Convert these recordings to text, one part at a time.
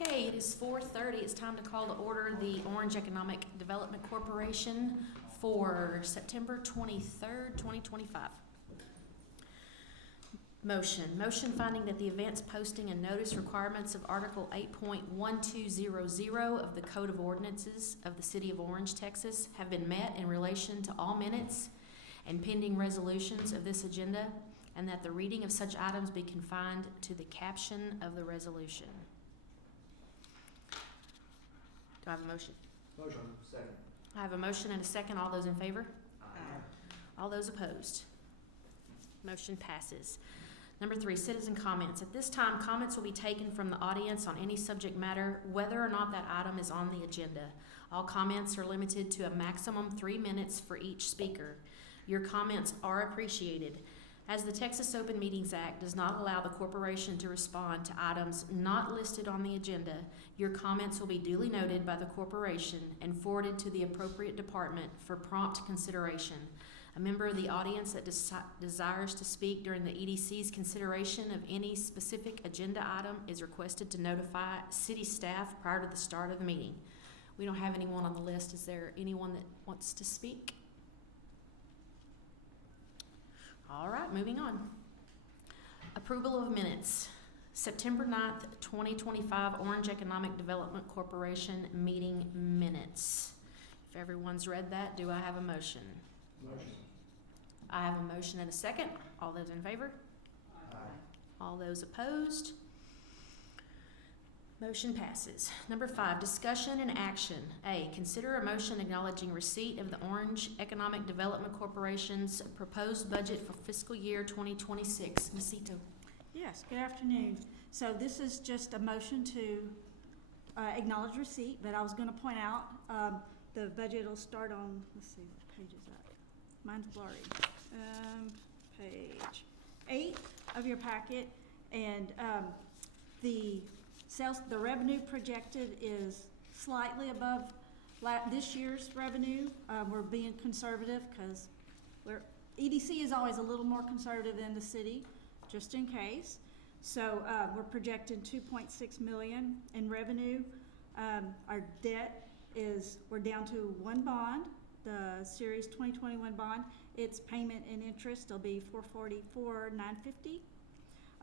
Okay, it is 4:30. It's time to call to order the Orange Economic Development Corporation for September 23rd, 2025. Motion finding that the events posting and notice requirements of Article 8.1200 of the Code of Ordinances of the City of Orange, Texas have been met in relation to all minutes and pending resolutions of this agenda, and that the reading of such items be confined to the caption of the resolution. Do I have a motion? Motion. Second. I have a motion and a second. All those in favor? Aye. All those opposed? Motion passes. Number 3, citizen comments. At this time, comments will be taken from the audience on any subject matter, whether or not that item is on the agenda. All comments are limited to a maximum 3 minutes for each speaker. Your comments are appreciated. As the Texas Open Meetings Act does not allow the corporation to respond to items not listed on the agenda, your comments will be duly noted by the corporation and forwarded to the appropriate department for prompt consideration. A member of the audience that desires to speak during the EDC's consideration of any specific agenda item is requested to notify city staff prior to the start of the meeting. We don't have anyone on the list. Is there anyone that wants to speak? All right, moving on. Approval of minutes. September 9th, 2025, Orange Economic Development Corporation meeting minutes. If everyone's read that, do I have a motion? Motion. I have a motion and a second. All those in favor? Aye. All those opposed? Motion passes. Number 5, discussion and action. A, consider a motion acknowledging receipt of the Orange Economic Development Corporation's proposed budget for fiscal year 2026. Ms. Cito. Yes, good afternoon. So this is just a motion to acknowledge receipt, but I was going to point out the budget will start on, let's see, what page is that? Mine's blurry. Page 8 of your packet, and the revenue projected is slightly above this year's revenue. We're being conservative because EDC is always a little more conservative than the city, just in case. So we're projecting $2.6 million in revenue. Our debt we're down to one bond, the Series 2021 bond. Its payment and interest will be $444,950.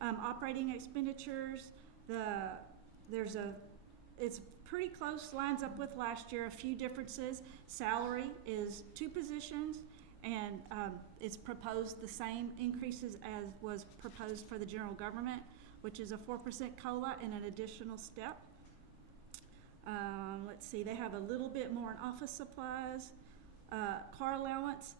Operating expenditures, it's pretty close, lines up with last year. A few differences. Salary is 2 positions, and it's proposed the same increases as was proposed for the general government, which is a 4% COLA and an additional step. Let's see, they have a little bit more in office supplies. Car allowance,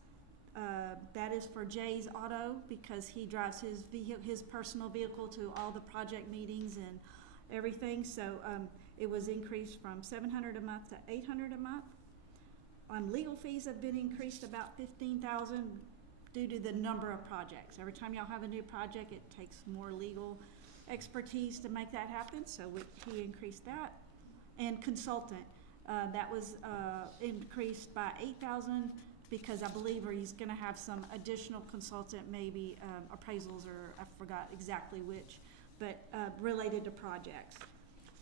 that is for Jay's Auto because he drives his personal vehicle to all the project meetings and everything. So it was increased from $700 a month to $800 a month. Legal fees have been increased about $15,000 due to the number of projects. Every time y'all have a new project, it takes more legal expertise to make that happen. So he increased that. And consultant, that was increased by $8,000 because I believe he's going to have some additional consultant, maybe appraisals, or I forgot exactly which, but related to projects.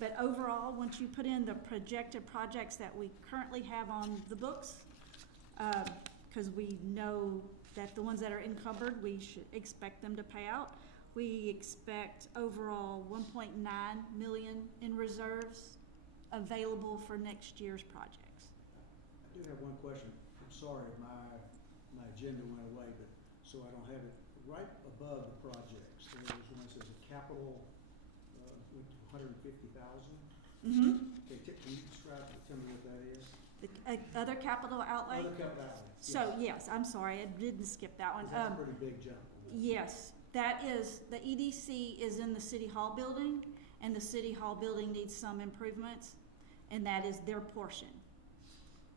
But overall, once you put in the projected projects that we currently have on the books, because we know that the ones that are encumbered, we should expect them to pay out. We expect overall $1.9 million in reserves available for next year's projects. I do have one question. I'm sorry, my agenda went away, but so I don't have it. Right above the projects, there's one that says a capital, went to $150,000. Mm-hmm. Okay, can you tell me what that is? The other capital outlay? Other capital outlay. So yes, I'm sorry, I didn't skip that one. That's a pretty big jump. Yes, that is, the EDC is in the City Hall building, and the City Hall building needs some improvements, and that is their portion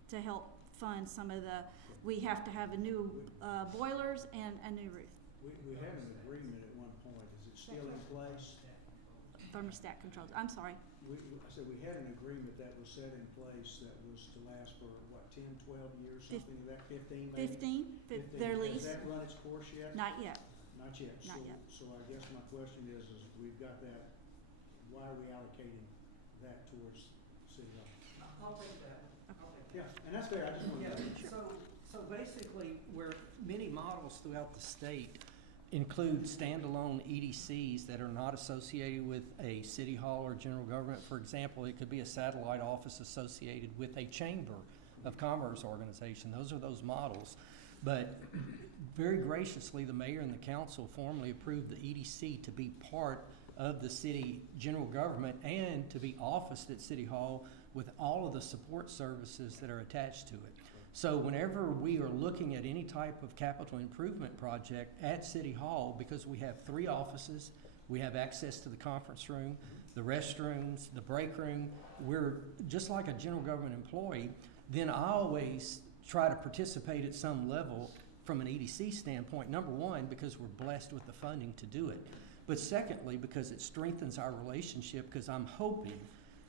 to help fund some of we have to have a new boilers and a new roof. We had an agreement at one point. Is it still in place? Thermostat controls, I'm sorry. I said we had an agreement that was set in place that was to last for, 10, 12 years, something like that, 15 maybe? 15, their lease. Has that run its course yet? Not yet. Not yet. Not yet. So I guess my question is we've got that, why are we allocating that towards City Hall. I'll take that. I'll take that. Yeah, and that's fair, I just wanted Yeah, to. so basically, where many models throughout the state include standalone EDCs that are not associated with a city hall or general government. For example, it could be a satellite office associated with a chamber of commerce organization. Those are those models. But very graciously, the mayor and the council formally approved the EDC to be part of the city general government and to be officed at City Hall with all of the support services that are attached to it. So whenever we are looking at any type of capital improvement project at City Hall, because we have 3 offices, we have access to the conference room, the restrooms, the break room, we're just like a general government employee, then I always try to participate at some level from an EDC standpoint. Number one, because we're blessed with the funding to do it. But secondly, because it strengthens our relationship, because I'm hoping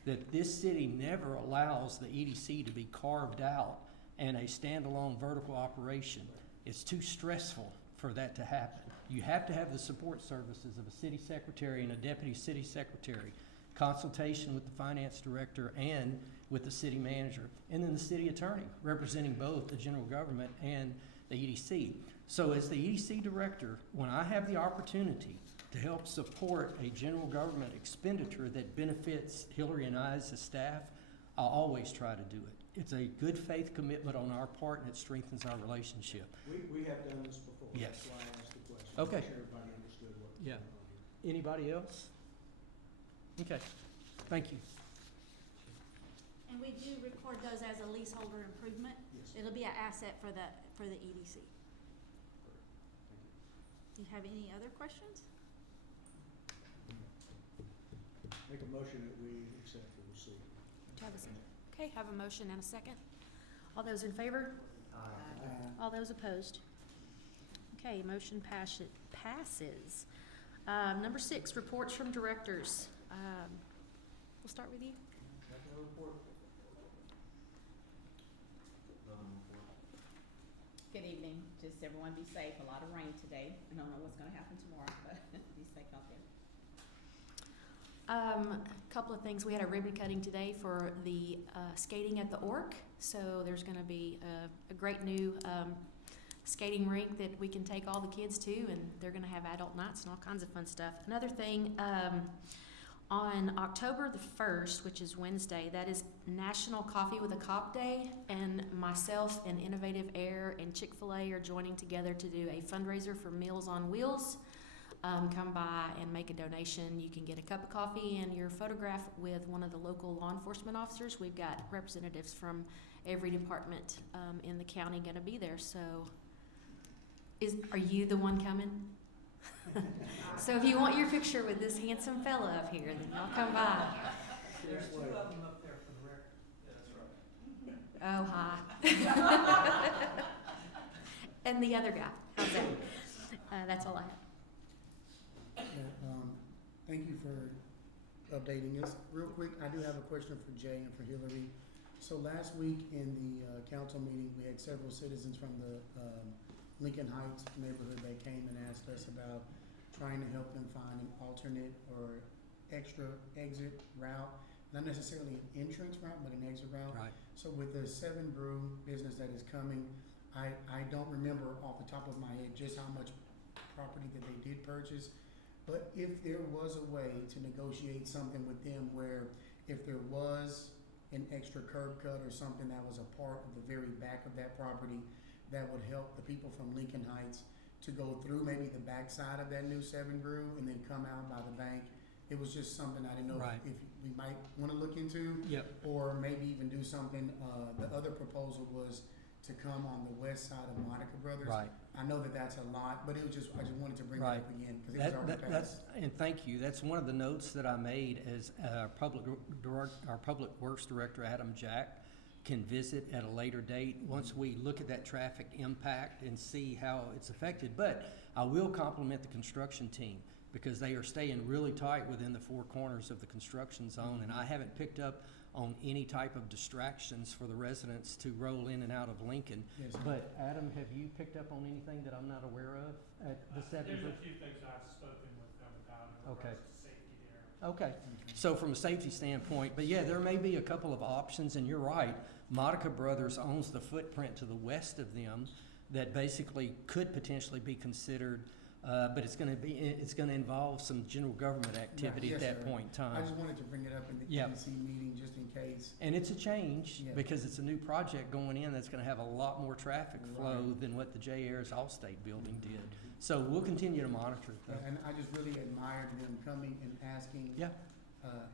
that this city never allows the EDC to be carved out and a standalone vertical operation. It's too stressful for that to happen. You have to have the support services of a city secretary and a deputy city secretary, consultation with the finance director and with the city manager, and then the city attorney representing both the general government and the EDC. So as the EDC director, when I have the opportunity to help support a general government expenditure that benefits Hillary and I as a staff, I'll always try to do it. It's a good faith commitment on our part, and it strengthens our relationship. We have done this before. Yes. That's why I asked the question. Okay. Make sure everybody understood what was Yeah. going on here. Anybody else? Okay, thank you. And we do record those as a leaseholder improvement. Yes. It'll be an asset for the EDC. Thank Do you have any other questions? you. Make a motion that we accept the receipt. Do I have a second? Okay, have a motion and a second. All those in favor? All those opposed? Okay, motion passes. Number 6, reports from directors. We'll start with you. Good evening. Just everyone be safe. A lot of rain today. I don't know what's gonna happen tomorrow, but be safe out there. A couple of things. We had a ribbon cutting today for the skating at the Orc. So there's going to be a great new skating rink that we can take all the kids to, and they're going to have adult nights and all kinds of fun stuff. Another thing, on October the 1st, which is Wednesday, that is National Coffee with a Cop Day, and myself and Innovative Air and Chick-fil-A are joining together to do a fundraiser for Meals on Wheels. Come by and make a donation. You can get a cup of coffee and your photograph with one of the local law enforcement officers. We've got representatives from every department in the county going to be there. So, are you the one coming? So if you want your picture with this handsome fella up here, then y'all come by. There's Yes, 2 Larry. of them up there for the record. Yeah, that's right. Oh, hi. And the other guy. How's that? That's all I have. Yeah, thank you for updating us. Real quick, I do have a question for Jay and for Hillary. So last week in the council meeting, we had several citizens from the Lincoln Heights neighborhood that came and asked us about trying to help them find an alternate or extra exit route. Not necessarily an entrance route, but an exit route. Right. So with the 7 Brew business that is coming, I don't remember off the top of my head just how much property that they did purchase. But if there was a way to negotiate something with them where if there was an extra curb cut or something that was a part of the very back of that property that would help the people from Lincoln Heights to go through maybe the backside of that new 7 Brew and then come out by the bank. It was just something I didn't know Right. if we might want to look into, Yep. or maybe even do something. The other proposal was to come on the west side of Monica Brothers. Right. I know that that's a lot, but it was just, I just wanted to bring Right. that up again because it was already That's, passed. and thank you. That's one of the notes that I made as our public works director, Adam Jack, can visit at a later date once we look at that traffic impact and see how it's affected. But I will compliment the construction team because they are staying really tight within the 4 corners of the construction zone, and I haven't picked up on any type of distractions for the residents to roll in and out of Lincoln. Yes. But Adam, have you picked up on anything that I'm not aware of at the 7 There's Brew? a few things I've spoken with them about in Okay. regards to safety there. Okay, so from a safety standpoint, but yeah, there may be a couple of options, and you're right. Monica Brothers owns the footprint to the west of them that basically could potentially be considered, but it's gonna involve some general government activity at yes, that sir. point in I time. just wanted to bring it up in the Yeah. EDC meeting just in case. And it's a change, Yeah. because it's a new project going in that's gonna have a lot more traffic flow Right. than what the J. Ayers Allstate building did. So we'll continue to monitor it, though. And I just really admired them coming and asking. Yeah.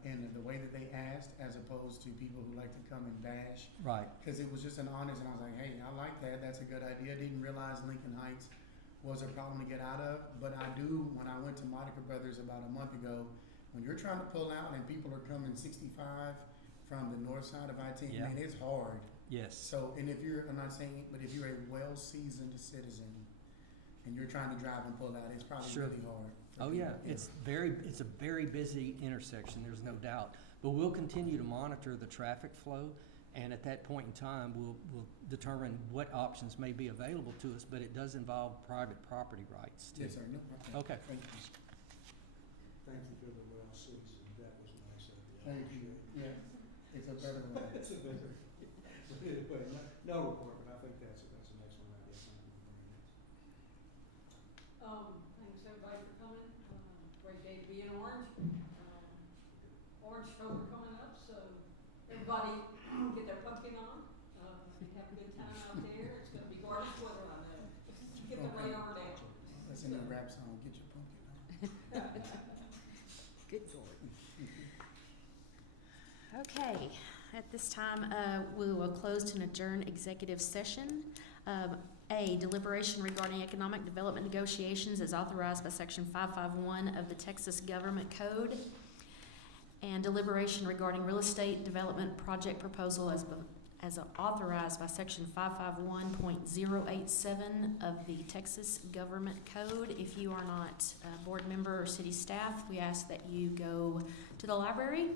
And the way that they asked, as opposed to people who like to come and bash. Right, Cause it was just an honest, and I was like, hey, I like that, that's a good idea. Didn't realize Lincoln Heights was a problem to get out of, but I do, when I went to Monica Brothers about a month ago, when you're trying to pull out and people are coming 65 from the north side of I-10, Yeah. man, it's hard. yes. So, and if you're, I'm not saying it, but if you're a well-seasoned citizen and you're trying to drive and pull out, it's probably Sure. really hard. for Oh, yeah, people. it's a very busy intersection, there's no doubt. But we'll continue to monitor the traffic flow, and at that point in time, we'll determine what options may be available to us, but it does involve private property rights too. Yes, sir. No, Okay. Thank you. Thank you for the well seasoned, that was nice of you. I Thank you. appreciate it. Yeah, it's a better one. It's a better, anyway, no report, but I think that's an excellent idea. Thank you for bringing it. Thanks everybody for coming. Great day to be in Orange. Orange October coming up, so everybody get their pumpkin on. Have a good time out there. It's gonna be gorgeous weather, I know. Get the rain over there. That's in the rap song, get your pumpkin on. Good Lord. Okay, at this time, we will close to adjourn executive session. A, deliberation regarding economic development negotiations as authorized by section 551 of the Texas Government Code. And deliberation regarding real estate development project proposal as authorized by section 551.087 of the Texas Government Code. If you are not a board member or city staff, we ask that you go to the library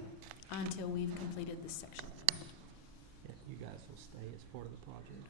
until we've completed this section. Yeah, you guys will stay as part of the project.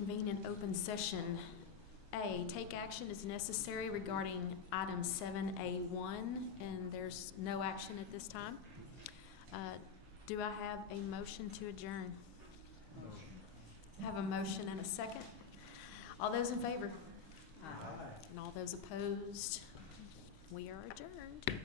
reconvene in open session. A, take action as necessary regarding item 7A1, and there's no action at this time. Do I have a motion to adjourn? I have a motion and a second. All those in favor? Aye. And all those opposed? We are adjourned.